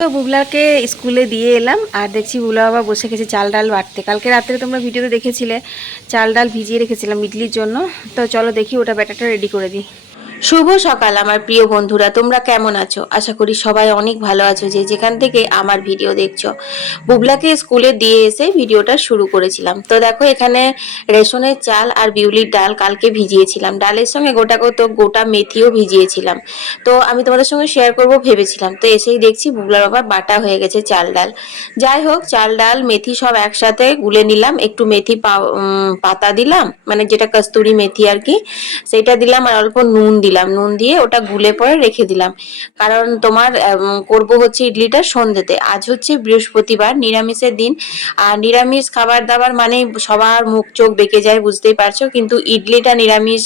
তো বুবলাকে স্কুলে দিয়ে এলাম আর দেখছি বুবলা বাবা বসে গেছে চাল ডাল বাটতে। কালকে রাত্রে তোমরা ভিডিওতে দেখেছিলে, চাল ডাল ভিজিয়ে রেখেছিলাম ইডলির জন্য। তো চলো দেখি ওটা ব্যাটারটা রেডি করে দিই। শুভ সকাল, আমার প্রিয় বন্ধুরা। তোমরা কেমন আছো? আশা করি সবাই অনেক ভালো আছো যে যেখান থেকে আমার ভিডিও দেখছ। বুবলাকে স্কুলে দিয়ে এসে ভিডিওটা শুরু করেছিলাম। তো দেখো, এখানে রেশনের চাল আর বিউলির ডাল কালকে ভিজিয়েছিলাম। ডালের সঙ্গে গোটা কত গোটা মেথিও ভিজিয়েছিলাম। তো আমি তোমাদের সঙ্গে শেয়ার করব ভেবেছিলাম। তো এসেই দেখছি বুবলার বাবার বাটা হয়ে গেছে চাল ডাল। যাই হোক, চাল ডাল, মেথি সব একসাথে গুলে নিলাম। একটু মেথি পাতা দিলাম। মানে যেটা কস্তুরি মেথি আর কি সেটা দিলাম আর অল্প নুন দিলাম, নুন দিয়ে ওটা গুলে পরে রেখে দিলাম। কারণ তোমার করব হচ্ছে ইডলিটা সন্ধ্যেতে। আজ হচ্ছে বৃহস্পতিবার, নিরামিষের দিন। আর নিরামিষ খাবার দাবার মানে সবার মুখ চোখ বেঁকে যায়, বুঝতেই পারছ? কিন্তু ইডলিটা নিরামিষ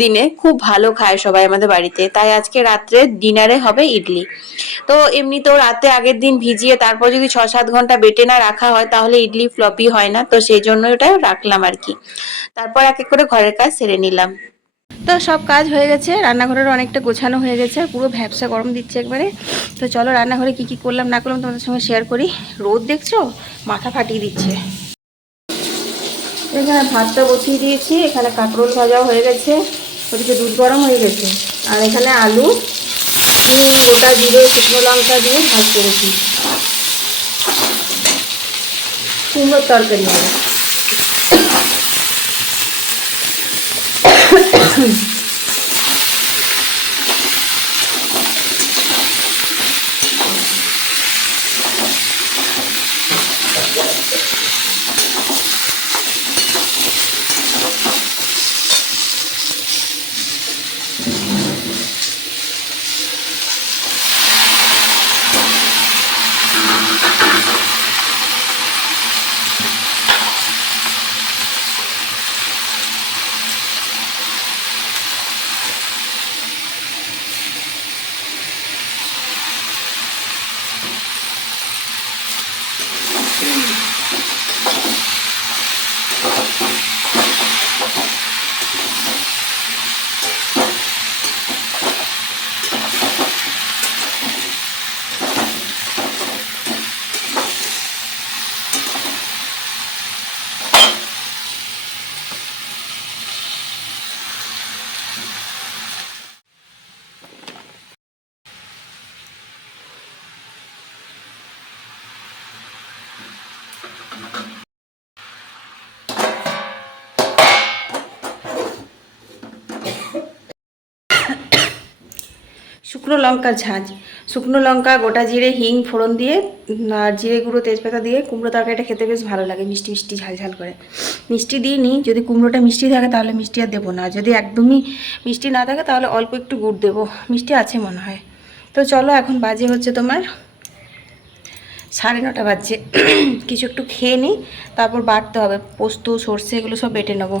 দিনে খুব ভালো খায় সবাই আমাদের বাড়িতে। তাই আজকে রাত্রে ডিনারে হবে ইডলি। তো এমনিতেও রাতে আগের দিন ভিজিয়ে তারপর যদি ছ সাত ঘণ্টা বেটে না রাখা হয়, তাহলে ইডলি ফ্লপি হয় না। তো সেই জন্য ওটা রাখলাম আর কি। তারপর এক এক করে ঘরের কাজ সেরে নিলাম। তো সব কাজ হয়ে গেছে রান্নাঘরের অনেকটা গোছানো হয়ে গেছে, পুরো ভ্যাবসা গরম দিচ্ছে একবারে। তো চলো রান্নাঘরে কি কি করলাম না করলাম তোমাদের সঙ্গে শেয়ার করি। রোদ দেখছ? মাথা ফাটিয়ে দিচ্ছে। এখানে ভাতটা বসিয়ে দিয়েছি, এখানে কাঁকরোল ভাজাও হয়ে গেছে, ওদিকে দুধ গরম হয়ে গেছে। আর এখানে আলু গোটা জিরে, শুকনো লঙ্কা দিয়ে ভাজ করেছি। সুন্দর তরকারি হবে। Thank. শুকনো লঙ্কার ঝাঁঝ শুকনো লঙ্কা, গোটা জিরে, হিং, ফোড়ন দিয়ে আর জিরে গুঁড়ো তেজপাতা দিয়ে কুমড়ো তরকারিটা খেতে বেশ ভালো লাগে, মিষ্টি মিষ্টি, ঝাল ঝাল করে। মিষ্টি দিয়ে নিই, যদি কুমড়োটা মিষ্টি থাকে তাহলে মিষ্টি আর দেবো না যদি একদমই মিষ্টি না থাকে তাহলে অল্প একটু গুড় দেবো, মিষ্টি আছে মনে হয়। তো চলো, এখন বাজে হচ্ছে তোমার সাড়ে নটা বাজছে। কিছু একটু খেয়ে নিই, তারপর বাটতে হবে, পোস্ত, সর্ষে এগুলো সব বেটে নেব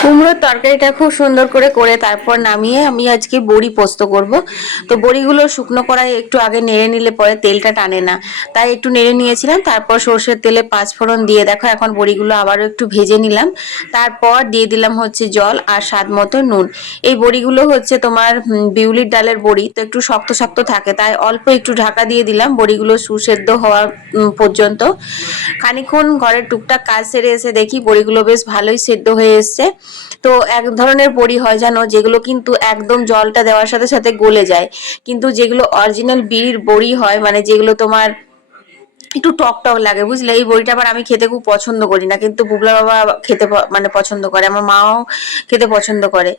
কুমড়োর তরকারিটা খুব সুন্দর করে করে তারপর নামিয়ে আমি আজকে বড়ি পোস্ত করব। তো বড়িগুলো শুকনো কড়াই একটু আগে নেড়ে নিলে পরে তেলটা টানে না। তাই একটু নেড়ে নিয়েছিলাম, তারপর সর্ষের তেলে পাঁচ ফোড়ন দিয়ে দেখো এখন বড়িগুলো আবারও একটু ভেজে নিলাম। তারপর দিয়ে দিলাম হচ্ছে জল আর স্বাদ মতো নুন। এই বড়িগুলো হচ্ছে তোমার বিউলির ডালের বড়ি, তো একটু শক্ত শক্ত থাকে, তাই অল্প একটু ঢাকা দিয়ে দিলাম বড়িগুলো সুসেদ্ধ হওয়া পর্যন্ত। খানিক্ষণ ঘরের টুকটাক কাজ সেরে এসে দেখি বড়িগুলো বেশ ভালোই সেদ্ধ হয়ে এসছে। তো এক ধরনের বড়ি হয় জানো, যেগুলো কিন্তু একদম জলটা দেওয়ার সাথে সাথে গলে যায়। কিন্তু যেগুলো অরিজিনাল বিড়ির বড়ি হয় মানে যেগুলো তোমার একটু টক টক লাগে, বুঝলে? এই বড়িটা আবার আমি খেতে খুব পছন্দ করি না, কিন্তু বুবলা বাবা খেতে মানে পছন্দ করে, আমার মাও খেতে পছন্দ করে।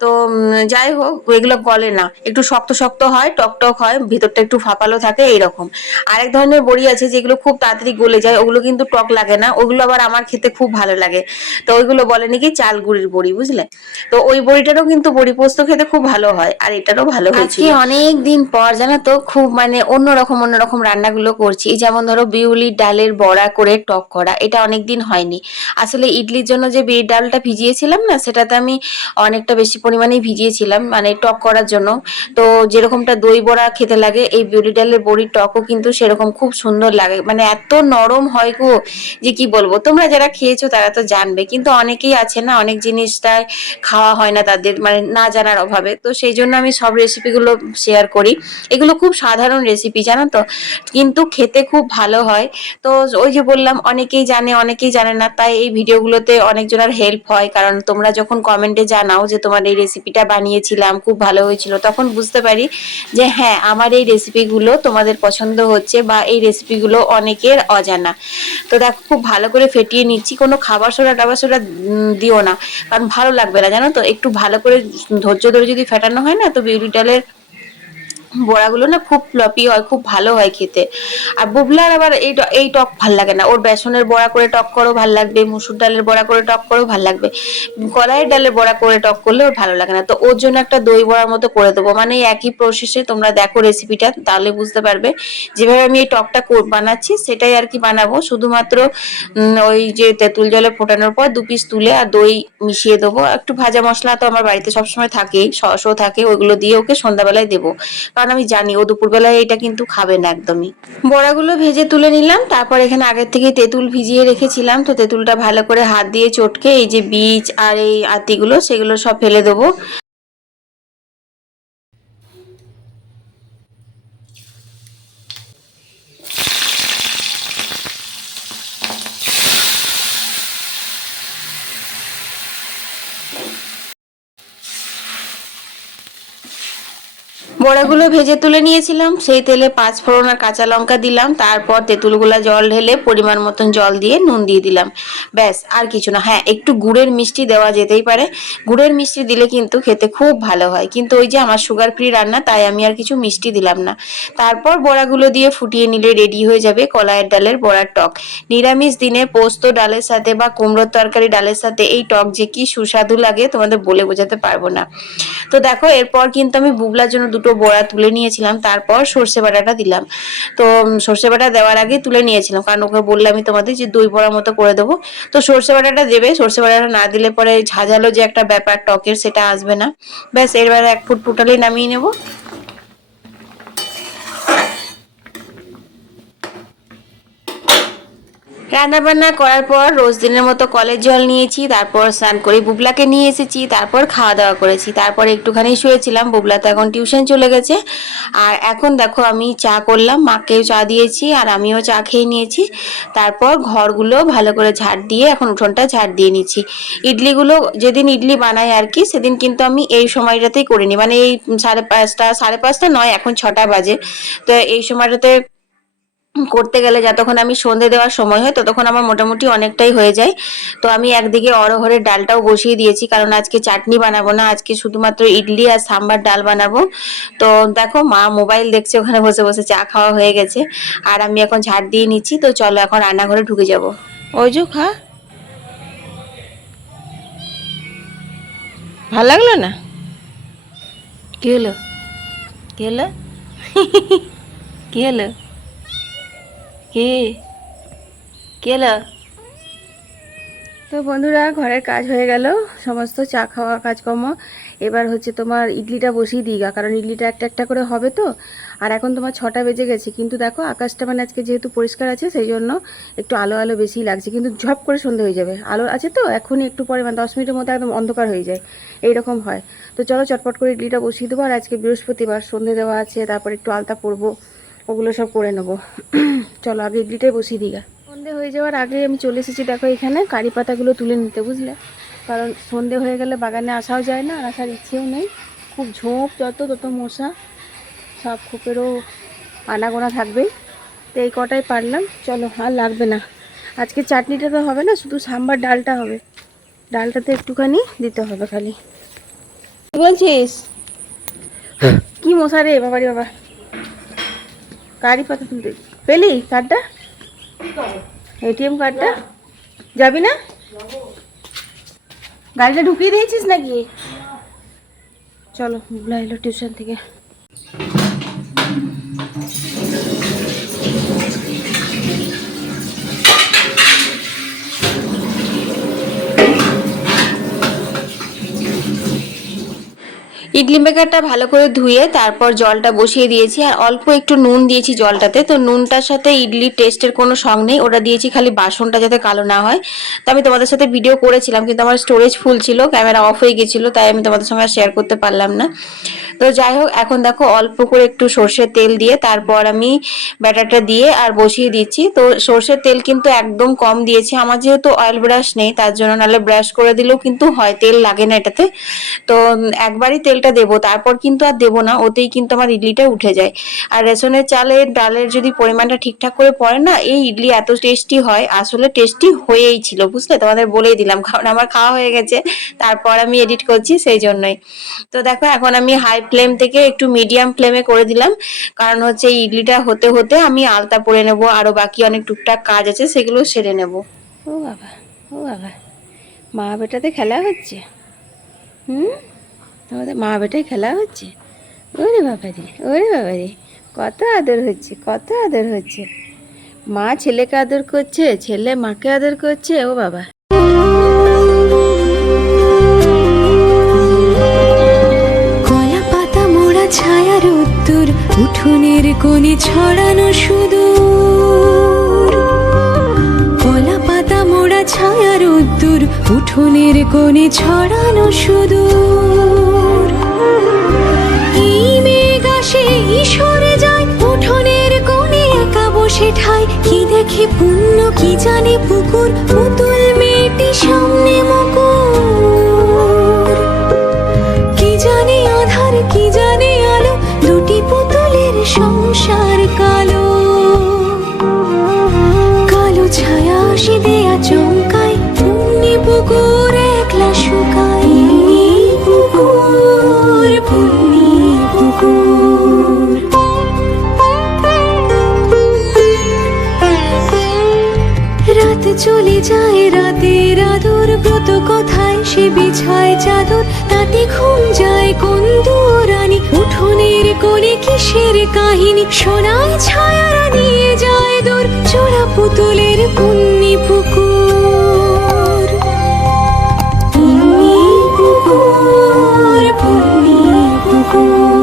তো যাই হোক, এগুলো গলে না। একটু শক্ত শক্ত হয় টক টক হয়, ভিতরটা একটু ফাঁপালো থাকে, এইরকম। আরেক ধরনের বড়ি আছে যেগুলো খুব তাড়াতাড়ি গলে যায়, ওগুলো কিন্তু টক লাগে না, ওগুলো আবার আমার খেতে খুব ভালো লাগে। তো ওইগুলো বলে নাকি চাল গুঁড়ির বড়ি, বুঝলে? তো ওই বড়িটারও কিন্তু বড়ি পোস্ত খেতে খুব ভালো হয়, আর এটারও ভালো হয়েছে অনেক দিন পর, জানো তো, খুব মানে অন্যরকম অন্যরকম রান্নাগুলো করছি। যেমন ধরো বিউলির ডালের বড়া করে টক করা, এটা অনেক দিন হয়নি। আসলে ইডলির জন্য যে বিউলির ডালটা ভিজিয়েছিলাম না, সেটাতে আমি অনেকটা বেশি পরিমাণেই ভিজিয়েছিলাম মানে টক করার জন্য। তো যেরকমটা দই বড়া খেতে লাগে, এই বিউলি ডালের বড়ির টকও কিন্তু সেরকম খুব সুন্দর লাগে। মানে এত নরম হয় গো, যে কি বলব? তোমরা যারা খেয়েছো তারা তো জানবে, কিন্তু অনেকেই আছে না, অনেক জিনিসটাই খাওয়া হয় না তাদের মানে না জানার অভাবে। তো সেই জন্য আমি সব রেসিপিগুলো শেয়ার করি। এগুলো খুব সাধারণ রেসিপি জানো তো? কিন্তু খেতে খুব ভালো হয়। তো ওই যে বললাম, অনেকেই জানে অনেকেই জানে না। তাই এই ভিডিওগুলোতে অনেকজনের হেল্প হয়। কারণ তোমরা যখন কমেন্টে জানাও যে তোমার এই রেসিপিটা বানিয়েছিলাম, খুব ভালো হয়েছিল, তখন বুঝতে পারি যে হ্যাঁ আমার এই রেসিপিগুলো তোমাদের পছন্দ হচ্ছে বা এই রেসিপিগুলো অনেকের অজানা। তো দেখো, খুব ভালো করে ফেটিয়ে নিচ্ছি। কোনো খাবার সোডা, টাবার সোডা দিও না। কারণ ভালো লাগবে না, জানো তো? একটু ভালো করে ধৈর্য ধরে যদি ফেটানো হয় না, তো বিউলি ডালের বড়াগুলো না খুব ফ্লপি হয়, খুব ভালো হয় খেতে। আর বুবলার আবার এই এই টক ভালো লাগে না। ওর বেসনের বড়া করে টক করো ভালো লাগবে, মুসুর ডালের বড়া করে টক করো ভালো লাগবে। কলাইয়ের ডালের বড়া করে টক করলে ওর ভালো লাগে না। তো ওর জন্য একটা দই বড়ার মতো করে দেবো। মানে এই একই প্রসেসে তোমরা দেখো রেসিপিটা তাহলে বুঝতে পারবে। যেভাবে আমি এই টকটা বানাচ্ছি, সেটাই আর কি বানাবো। শুধুমাত্র ওই যে তেঁতুল জলে ফোটানোর পর দু পিস তুলে আর দই মিশিয়ে দেবো। একটু ভাজা মশলা তো আমার বাড়িতে সবসময় থাকেই, সসও থাকে, ওইগুলো দিয়ে ওকে সন্ধ্যাবেলায় দেবো। কারণ আমি জানি ও দুপুরবেলায় এটা কিন্তু খাবে না একদমই। বড়াগুলো ভেজে তুলে নিলাম, তারপর এখানে আগের থেকে তেঁতুল ভিজিয়ে রেখেছিলাম, তো তেঁতুলটা ভালো করে হাত দিয়ে চটকে এই যে বীজ আর এই আতিগুলো, সেগুলো সব ফেলে দেবো। বড়াগুলো ভেজে তুলে নিয়েছিলাম। সেই তেলে পাঁচ ফোড়ন আর কাঁচা লঙ্কা দিলাম। তারপর তেঁতুলগুলা জল ঢেলে পরিমাণ মতন জল দিয়ে নুন দিয়ে দিলাম। ব্যাস, আর কিছু না। হ্যাঁ একটু গুড়ের মিষ্টি দেওয়া যেতেই পারে। গুড়ের মিষ্টি দিলে কিন্তু খেতে খুব ভালো হয়। কিন্তু ওই যে আমার সুগার ফ্রি রান্না, তাই আমি আর কিছু মিষ্টি দিলাম না। তারপর বড়াগুলো দিয়ে ফুটিয়ে নিলে রেডি হয়ে যাবে কলাইয়ের ডালের বড়ার টক। নিরামিষ দিনে পোস্ত ডালের সাথে বা কুমড়োর তরকারি ডালের সাথে এই টক যে কি সুস্বাদু লাগে, তোমাদের বলে বোঝাতে পারব না। তো দেখো, এরপর কিন্তু আমি বুবলার জন্য দুটো বড়া তুলে নিয়েছিলাম, তারপর সর্ষে বাটাটা দিলাম। তো সর্ষে বাটা দেওয়ার আগে তুলে নিয়েছিলাম, কারণ ওকে বললাম আমি তোমাদের যে দই বড়ার মতো করে দেবো। তো সর্ষে বাটাটা দেবে, সর্ষে বাটাটা না দিলে পরে ঝাঝালো যে একটা ব্যাপার টকের, সেটা আসবে না। ব্যাস, এরবার এক ফুট ফুটালেই নামিয়ে নেব। রান্না বান্না করার পর রোজ দিনের মতো কলের জল নিয়েছি, তারপর স্নান করে বুবলাকে নিয়ে এসেছি, তারপর খাওয়া দাওয়া করেছি। তারপর একটুখানি শুয়েছিলাম, বুবলা তো এখন টিউশন চলে গেছে। আর এখন দেখো আমি চা করলাম মাকেও চা দিয়েছি আর আমিও চা খেয়ে নিয়েছি। তারপর ঘরগুলো ভালো করে ঝাড় দিয়ে এখন উঠোনটা ঝাড় দিয়ে নিচ্ছি। ইডলিগুলো যেদিন ইডলি বানাই আর কি, সেদিন কিন্তু আমি এই সময়টাতেই করে নিই মানে এই সাড়ে পাঁচটা সাড়ে পাঁচটা নয়, এখন ছটা বাজে। তো এই সময়টাতে করতে গেলে যতক্ষণ আমি সন্ধে দেওয়ার সময় হয় ততক্ষণ আমার মোটামুটি অনেকটাই হয়ে যায়। তো আমি একদিকে অরহরের ডালটাও বসিয়ে দিয়েছি কারণ আজকে চাটনি বানাবো না আজকে শুধুমাত্র ইডলি আর সাম্বার ডাল বানাবো। তো দেখো মা মোবাইল দেখছে ওখানে বসে বসে চা খাওয়া হয়ে গেছে আর আমি এখন ঝাড় দিয়ে নিচ্ছি তো চলো এখন রান্নাঘরে ঢুকে যাব। ওই যে খা। ভালো লাগল না? কি হলো? কি হলো? কি হলো? কে? কে এলো? তো বন্ধুরা, ঘরের কাজ হয়ে গেল। সমস্ত চা খাওয়া কাজকর্ম। এবার হচ্ছে তোমার ইডলিটা বসিয়ে দিই গা, কারণ ইডলিটা একটা একটা করে হবে তো। আর এখন তোমার ছটা বেজে গেছে, কিন্তু দেখো আকাশটা মানে আজকে যেহেতু পরিষ্কার আছে, সেই জন্য একটু আলো আলো বেশি লাগছে, কিন্তু ঝপ করে সন্ধে হয়ে যাবে। আলো আছে তো এখনই একটু পরে মানে দশ মিনিটের মধ্যে একদম অন্ধকার হয়ে যায়। এইরকম হয়। তো চলো চটপট করে ইডলিটা বসিয়ে দেবো। আর আজকে বৃহস্পতিবার, সন্ধে দেওয়া আছে, তারপর একটু আলতা পরবো। ওগুলো সব করে নেব। চলো আগে ইডলিটাই বসিয়ে দিই গা। সন্ধে হয়ে যাওয়ার আগে আমি চলে এসেছি দেখো এখানে কারি পাতাগুলো তুলে নিতে বুঝলে? কারণ সন্ধে হয়ে গেলে বাগানে আসাও যায় না আর আসার ইচ্ছেও নেই। খুব ঝোঁক যত তত মশা সব খোপেরও আনাগোনা থাকবেই। তো এই কটাই পারলাম। চলো আর লাগবে না। আজকে চাটনিটা তো হবে না শুধু সাম্বার ডালটা হবে। ডালটাতে একটুখানি দিতে হবে খালি। বলছিস? কি মশা রে বাবারি বাবা। কারি পাতা তুলতে। পেলি কার্ডটা এটিএম কার্ডটা যাবি না? গাড়িটা ঢুকিয়ে দিয়েছিস নাকি? চলো বুবলা এলো টিউশন থেকে। ইডলি মেকারটা ভালো করে ধুয়ে তারপর জলটা বসিয়ে দিয়েছি, আর অল্প একটু নুন দিয়েছি জলটাতে। তো নুনটার সাথে ইডলির টেস্টের কোনো সং নেই, ওটা দিয়েছি খালি বাসনটা যাতে কালো না হয়। তো আমি তোমাদের সাথে ভিডিও করেছিলাম, কিন্তু আমার স্টোরেজ ফুল ছিল ক্যামেরা অফ হয়ে গেছিল, তাই আমি তোমাদের সঙ্গে শেয়ার করতে পারলাম না। তো যাই হোক, এখন দেখো অল্প করে একটু সর্ষের তেল দিয়ে তারপর আমি ব্যাটারটা দিয়ে আর বসিয়ে দিচ্ছি। তো সর্ষের তেল কিন্তু একদম কম দিয়েছি। আমার যেহেতু অয়েল ব্রাশ নেই, তার জন্য নাহলে ব্রাশ করে দিলেও কিন্তু হয়, তেল লাগে না এটাতে। তো একবারই তেলটা দেবো, তারপর কিন্তু আর দেবো না, ওতেই কিন্তু আমার ইডলিটা উঠে যায়। আর রেশনের চালের, ডালের যদি পরিমাণটা ঠিকঠাক করে পড়ে না, এই ইডলি এত টেস্টি হয়, আসলে টেস্টি হয়েই ছিল, বুঝলে? তোমাদের বলেই দিলাম, কারণ আমার খাওয়া হয়ে গেছে, তারপর আমি এডিট করছি, সেই জন্যই। তো দেখো, এখন আমি হাই ফ্লেম থেকে একটু মিডিয়াম ফ্লেমে করে দিলাম। কারণ হচ্ছে ইডলিটা হতে হতে আমি আলতা পরে নেব, আরও বাকি অনেক টুকটাক কাজ আছে সেগুলো সেরে নেব। ও বাবা ও বাবা। মা বেটাতে খেলা হচ্ছে? হুম? তোমাদের মা বেটায় খেলা হচ্ছে? ওরে বাবা রে ওরে বাবা রে কত আদর হচ্ছে, কত আদর হচ্ছে। মা ছেলেকে আদর করছে, ছেলে মাকে আদর করছে, ও বাবা। উঠোনের কোণে ছড়ানো শুধু কলা পাতা মোড়া ছায়ার উত্তর, উঠোনের কোণে ছড়ানো শুধু সরে উঠোনের কোণে একা বসে ঠাই কি দেখে পুণ্য, কি জানে পুকুর, পুতুল মেয়েটি সামনে চলে যায় রাতের আদর, ব্রত কথায় সে বিছায় চাদর, তাতে ঘুম যায় কোন রানী উঠোনের কোণে কিসের কাহিনী? সোনায় ছায়ারা নিয়ে যায় দূর, চোরা পুতুলের পুণ্যি পুকুর। পুকুর পুকুর।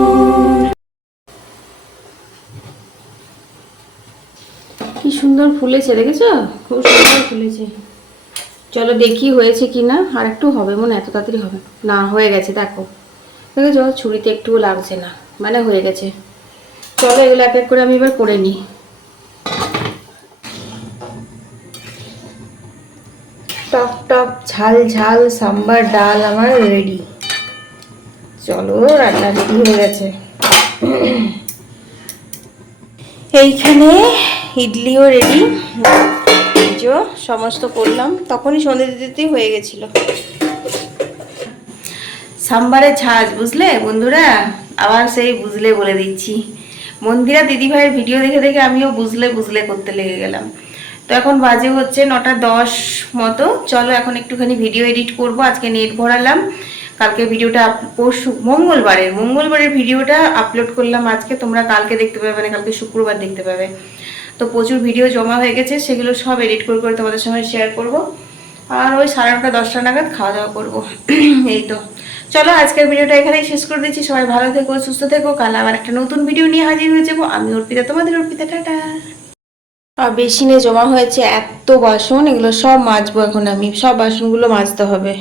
কি সুন্দর ফুলেছে, দেখেছ? খুব সুন্দর ফুলেছে। চলো দেখি হয়েছে কি না আর একটু হবে, মনে এত তাড়াতাড়ি হবে। না, হয়ে গেছে, দেখো। দেখেছ? ছুরিতে একটুও লাগছে না মানে হয়ে গেছে। চলো, এগুলো এক এক করে আমি এবার করে নিই। টপ টপ ঝাল ঝাল, সাম্বার, ডাল আমার রেডি চলো, রান্না রেডি হয়ে গেছে। এইখানে ইডলিও রেডি যে সমস্ত করলাম, তখনই সন্ধে দিতে দিতেই হয়ে গেছিল। সাম্বারের ঝাঁজ, বুঝলে? বন্ধুরা, আবার সেই বুঝলে বলে দিচ্ছি। মন্দিরা দিদিভাইয়ের ভিডিও দেখে দেখে আমিও বুঝলে বুঝলে করতে লেগে গেলাম। তো এখন বাজে হচ্ছে নটা দশ মতো। চলো এখন একটুখানি ভিডিও এডিট করব। আজকে নেট ভরালাম। কালকে ভিডিওটা পরশু, মঙ্গলবারের মঙ্গলবারের ভিডিওটা আপলোড করলাম আজকে, তোমরা কালকে দেখতে পাবে মানে কালকে শুক্রবার দেখতে পাবে। তো প্রচুর ভিডিও জমা হয়ে গেছে, সেগুলো সব এডিট করে করে তোমাদের সঙ্গে শেয়ার করব। আর ওই সাড়ে নটা, দশটা নাগাদ খাওয়া দাওয়া করব। এই তো। চলো, আজকের ভিডিওটা এখানেই শেষ করে দিচ্ছি। সবাই ভালো থেকো, সুস্থ থেকো। কাল আবার একটা নতুন ভিডিও নিয়ে হাজির হয়ে যাব। আমি অর্পিতা, তোমাদের অর্পিতা, টাটা। আর বেসিনে জমা হয়েছে এত বাসন, এগুলো সব মাজবো এখন আমি। সব বাসনগুলো মাজতে হবে।